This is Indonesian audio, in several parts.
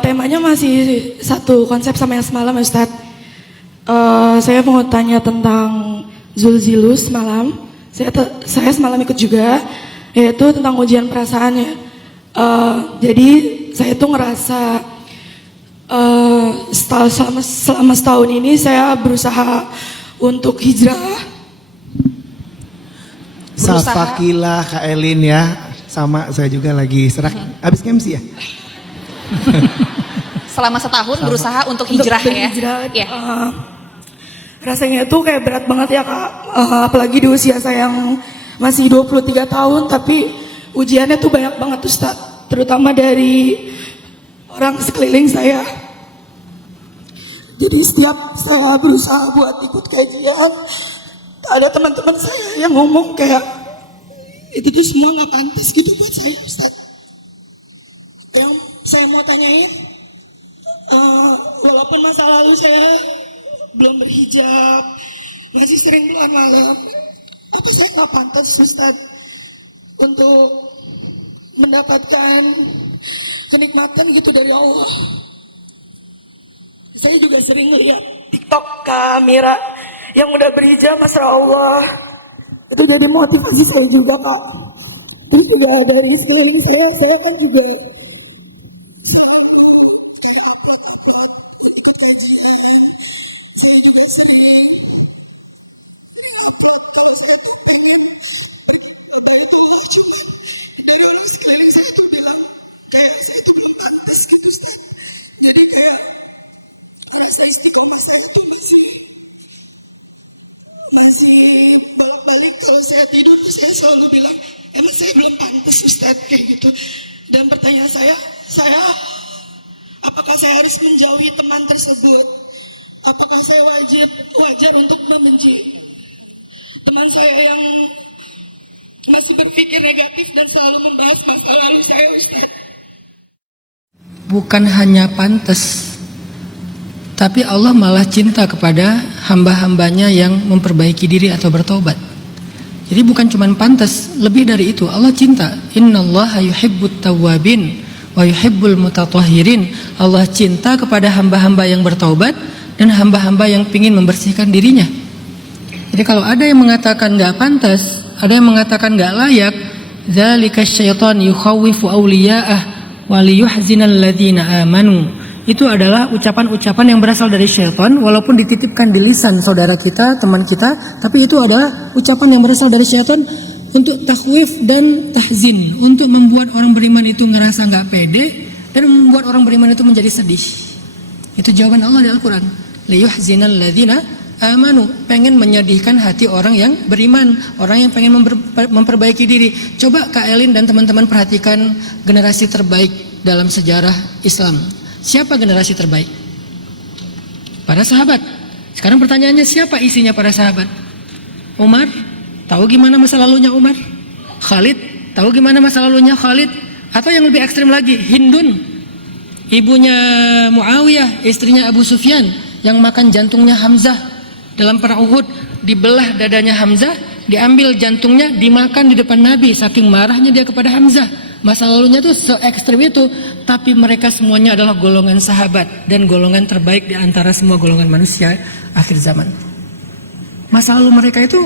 Temanya masih satu konsep sama yang semalam ya Ustadz. Saya mau tanya tentang Zulzilus semalam. Saya semalam ikut juga, yaitu tentang ujian perasaannya. Jadi saya tuh ngerasa selama setahun ini saya berusaha untuk hijrah. Safakilah Kak Elin ya. Sama saya juga lagi serak. Habis MC ya? Selama setahun berusaha untuk hijrah ya? Ya. Rasanya itu kayak berat banget ya Kak. Apalagi di usia saya yang masih 23 tahun. Tapi ujiannya tuh banyak banget Ustaz. Terutama dari orang sekeliling saya. Jadi setiap saya berusaha buat ikut kajian, ada teman-teman saya yang ngomong kayak itu tuh semua nggak pantas gitu buat saya Ustaz. Yang saya mau tanyain, walaupun masa lalu saya belum berhijab, masih sering keluar malam, apa saya nggak pantas Ustaz untuk mendapatkan kenikmatan gitu dari Allah? Saya juga sering lihat TikTok Kak Mira yang udah berhijab, Masya Allah. Itu jadi motivasi saya juga Kak. Terus juga dari sekeliling saya kan juga selalu kayak upload ikut kajian. Saya juga sering upload kalau saya tuh pengen pergi ke Baitullah, cuman dari orang sekeliling saya tuh bilang kayak saya tuh belum pantas gitu Ustaz. Jadi kayak rasa istiqomah saya tuh masih bolak-balik. Kalau saya tidur tuh saya selalu bilang emang saya belum pantas Ustadz kayak gitu. Dan pertanyaan saya apakah saya harus menjauhi teman tersebut? Apakah saya wajar untuk membenci teman saya yang masih berpikir negatif dan selalu membahas masa lalu saya Ustadz? Bukan hanya pantas, tapi Allah malah cinta kepada hamba-hambanya yang memperbaiki diri atau bertobat. Jadi bukan cuma pantas, lebih dari itu. Allah cinta. Innallaha yuhibbut tawwabin wa yuhibbul mutatahhirin. Allah cinta kepada hamba-hamba yang bertaubat dan hamba-hamba yang ingin membersihkan dirinya. Jadi kalau ada yang mengatakan gak pantas, ada yang mengatakan gak layak, dzalika syaitan yukhawwifu awliya'ah wa liyuhzinal ladzina amanu. Itu adalah ucapan-ucapan yang berasal dari syaitan, walaupun dititipkan di lisan saudara kita, teman kita, tapi itu adalah ucapan yang berasal dari syaitan untuk takhwif dan tahzin, untuk membuat orang beriman itu ngerasa nggak pede dan membuat orang beriman itu menjadi sedih. Itu jawaban Allah di Al-Quran. Liyuhzinal ladzina amanu, pengen menyedihkan hati orang yang beriman, orang yang pengen memperbaiki diri. Coba Kak Elin dan teman-teman perhatikan generasi terbaik dalam sejarah Islam. Siapa generasi terbaik? Para sahabat. Sekarang pertanyaannya, siapa isinya para sahabat? Umar, tahu gimana masa lalunya Umar? Khalid, tahu gimana masa lalunya Khalid? Atau yang lebih ekstrim lagi, Hindun, ibunya Muawiyah, istrinya Abu Sufyan, yang makan jantungnya Hamzah dalam perang Uhud. Dibelah dadanya Hamzah, diambil jantungnya, dimakan di depan Nabi, saking marahnya dia kepada Hamzah. Masa lalunya tuh se-ekstrim itu, tapi mereka semuanya adalah golongan sahabat dan golongan terbaik di antara semua golongan manusia akhir zaman. Masa lalu mereka itu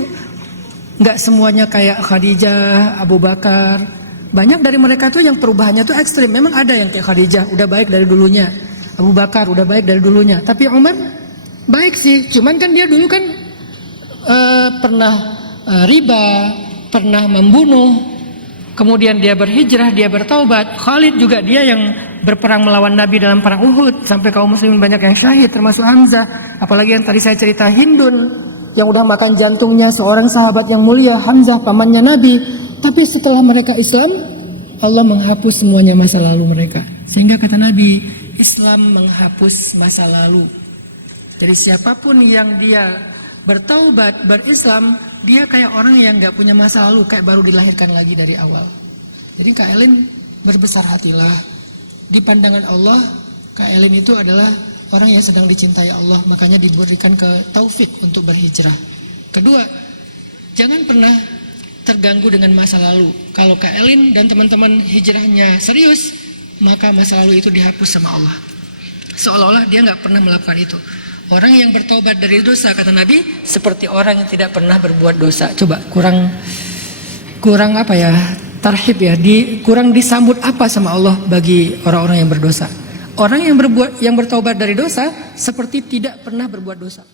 nggak semuanya kayak Khadijah, Abu Bakar. Banyak dari mereka tuh yang perubahannya tuh ekstrim. Memang ada yang kayak Khadijah udah baik dari dulunya, Abu Bakar udah baik dari dulunya. Tapi Umar baik sih, cuman kan dia dulu kan pernah riba, pernah membunuh. Kemudian dia berhijrah, dia bertaubat. Khalid juga dia yang berperang melawan Nabi dalam perang Uhud sampai kaum muslimin banyak yang syahid termasuk Hamzah. Apalagi yang tadi saya cerita Hindun yang udah makan jantungnya seorang sahabat yang mulia, Hamzah pamannya Nabi. Tapi setelah mereka Islam, Allah menghapus semuanya masa lalu mereka. Sehingga kata Nabi, Islam menghapus masa lalu. Jadi siapapun yang dia bertaubat, berislam, dia kayak orang yang gak punya masa lalu, kayak baru dilahirkan lagi dari awal. Jadi Kak Elin berbesar hatilah. Di pandangan Allah, Kak Elin itu adalah orang yang sedang dicintai Allah, makanya diberikan ke taufik untuk berhijrah. Kedua, jangan pernah terganggu dengan masa lalu. Kalau Kak Elin dan teman-teman hijrahnya serius, maka masa lalu itu dihapus sama Allah. Seolah-olah dia nggak pernah melakukan itu. Orang yang bertaubat dari dosa, kata Nabi, seperti orang yang tidak pernah berbuat dosa. Coba kurang apa ya, tarhib ya, kurang disambut apa sama Allah bagi orang-orang yang berdosa. Orang yang bertaubat dari dosa seperti tidak pernah berbuat dosa.